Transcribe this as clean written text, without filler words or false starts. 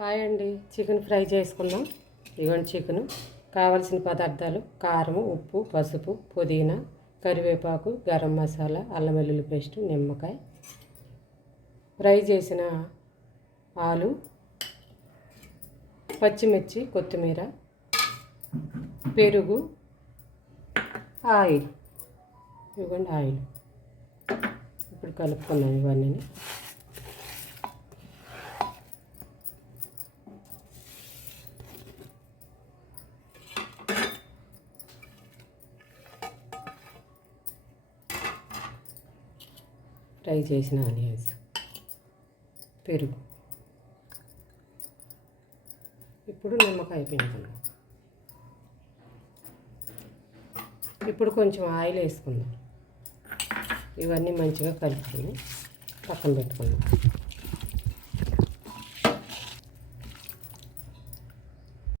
Hi అండి, chicken fry చేసుకుందాం. ఇవ్వండి చికెను. కావలసిన పదార్థాలు: కారం, ఉప్పు, పసుపు, పుదీనా, కరివేపాకు, గరం మసాలా, అల్లం వెల్లుల్లి పేస్ట్, నిమ్మకాయ, ఫ్రై చేసిన ఆలు, పచ్చిమిర్చి, కొత్తిమీర, పెరుగు, ఆయిల్. ఇవ్వండి ఆయిల్. ఇప్పుడు కలుపుకున్నాం ఇవన్నీ. ఫ్రై చేసిన ఆనియన్స్, పెరుగు. ఇప్పుడు నిమ్మకాయ పిండుకుందాం. ఇప్పుడు కొంచెం ఆయిల్ వేసుకుందాం. ఇవన్నీ మంచిగా కలుపుకొని పక్కన పెట్టుకుందాం.